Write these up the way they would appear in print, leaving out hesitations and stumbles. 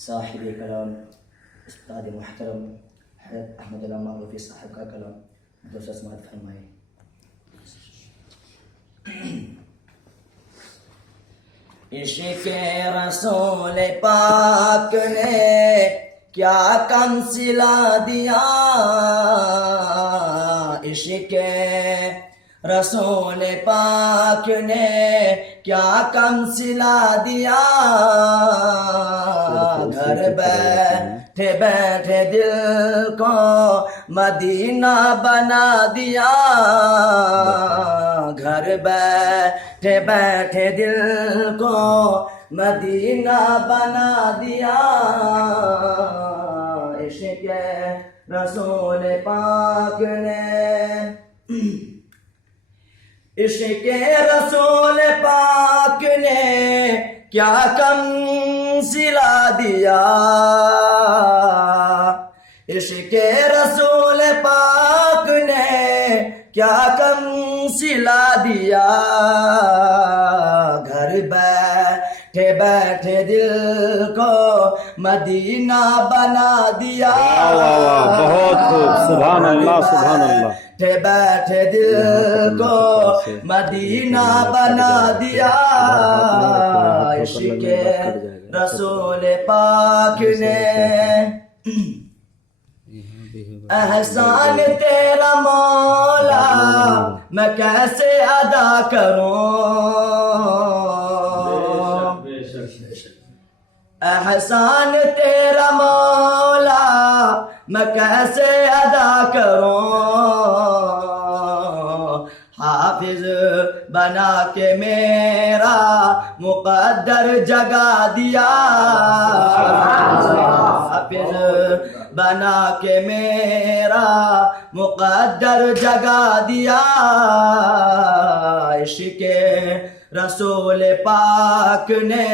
صاحب کلام استاد محترم حضرت احمد علامہ مانگروفی صاحب کا کلام دوسرا سماعت فرمائے۔ عشق رسول پاک نے کیا کم سلا دیا، عشق رسول پاک نے کیا کم سلا دیا، گھر بیٹھے بیٹھے دل کو مدینہ بنا دیا، گھر بیٹھے بیٹھے دل کو مدینہ بنا دیا، عشق رسول پاک نے، عشق رسول پاک نے کیا کم سلا دیا، عشق رسول پاک نے کیا کم سلا دیا، گھر بیٹھے بیٹھے دل کو مدینہ بنا دیا، بہت خوب، سبحان اللہ سبحان اللہ، بیٹھے بیٹھے دل کو مدینہ بنا دیا، عشق رسول پاک نے، احسان تیرا مولا میں کیسے ادا کروں، احسان تیرا مولا میں کیسے ادا کروں، حافظ بنا کے میرا مقدر جگا دیا، حافظ بنا کے میرا مقدر جگا دیا، عشق رسول پاک نے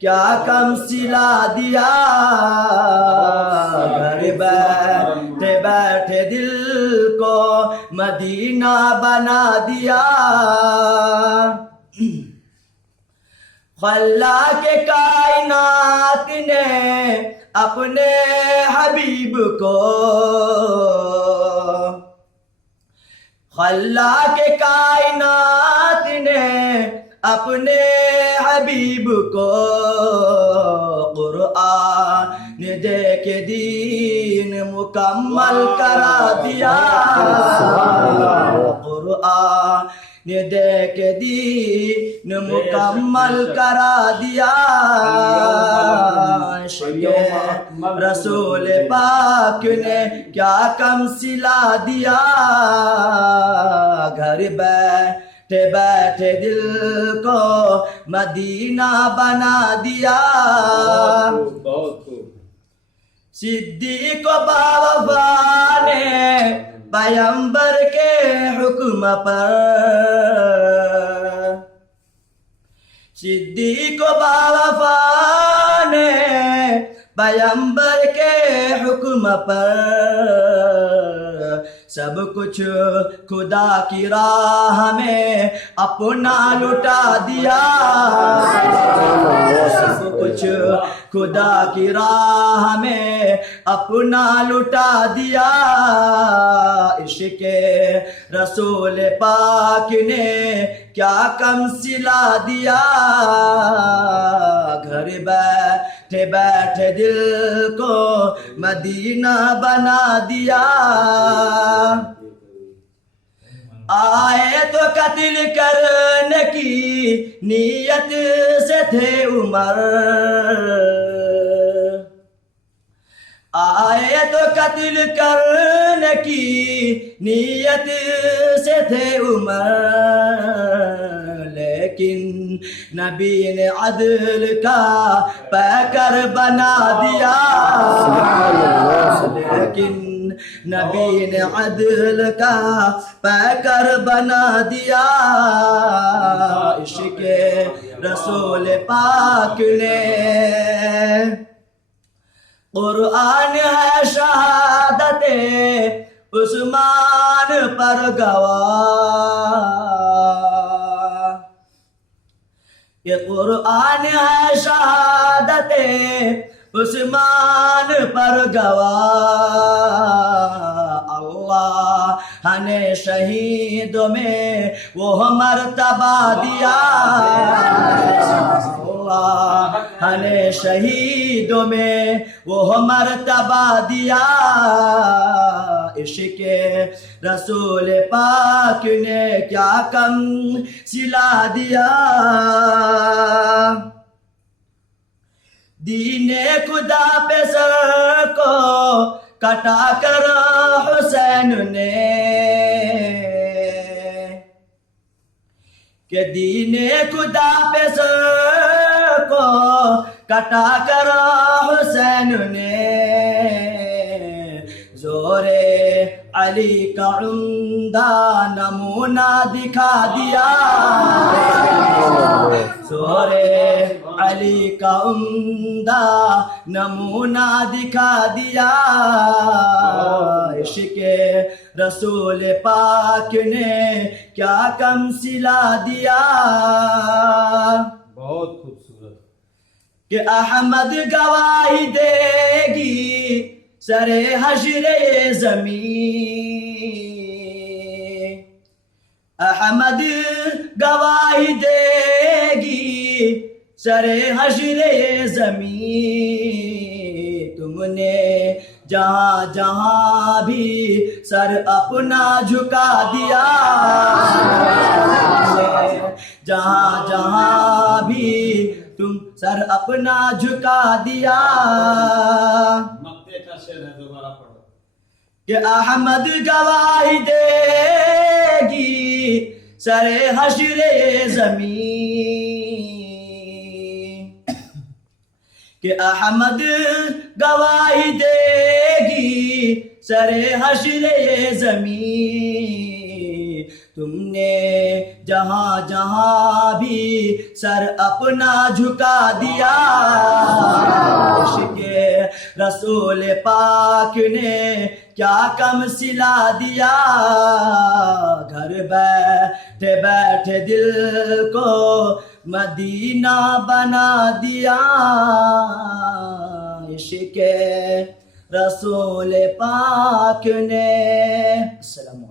کیا کم سلا دیا، گھر بیٹھے بیٹھے دل کو مدینہ بنا دیا، خلاق کے کائنات نے اپنے حبیب کو، خلاق کے کائنات نے اپنے حبیب کو، قرآن دے کے دین مکمل کرا دیا، قرآن دے کے دین مکمل کرا دیا، عشق رسول پاک نے کیا کم سلا دیا، گھر بیٹھے بیٹھے دل کو مدینہ بنا دیا، صدیق باوفا نے پیغمبر کے حکم پر، صدیق باوفا نے پیغمبر کے حکم پر، سب کچھ خدا کی راہ میں اپنا لٹا دیا، سب کچھ خدا کی راہ میں اپنا لٹا دیا، عشق رسول پاک نے کیا کم سلا دیا، گھر بیٹھے بیٹھے دل کو مدینہ بنا دیا، آئے تو قتل کرنے کی نیت سے تھے عمر، آئے تو قتل کرنے کی نیت سے تھے عمر، لیکن نبی نے عدل کا پیکر بنا دیا، لیکن نبی نے عدل کا پیکر بنا دیا، عشق رسول پاک نے، قرآن ہے شہادت عثمان پر گواہ، یہ قرآن ہے شہادت عثمان پر گواہ، اللہ نے شہیدوں میں وہ مرتبہ دیا، اللہ نے شہیدوں میں وہ مرتبہ دیا، عشق رسول پاک نے کیا کم سلا دیا، دین خدا پہ سر کو کٹا کر حسین نے، کہ دین خدا پہ سر کو کٹا کر حسین نے، زور علی کا عمدہ نمونہ دکھا دیا، زور علی کا عمدہ نمونہ دکھا دیا، عشق رسول پاک نے کیا کم سلا دیا، بہت خوبصورت، کہ احمد گواہی دے گی سر حشر زمین، احمد گواہی دے گی سر حشر زمین، تم نے جہاں جہاں بھی سر اپنا جھکا دیا، جہاں جہاں بھی تم سر اپنا جھکا دیا، مقطع کا شعر ہے، دوبارہ پڑھو، کہ احمد گواہی دے گی سر حشر زمین، کہ احمد گواہی دے گی سر حشر زمین، تم نے جہاں جہاں بھی سر اپنا جھکا دیا، عشق رسول پاک نے کیا کم سلا دیا، گھر بیٹھے بیٹھے دل کو مدینہ بنا دیا، عشق رسول پاک نے۔ السلام علیکم۔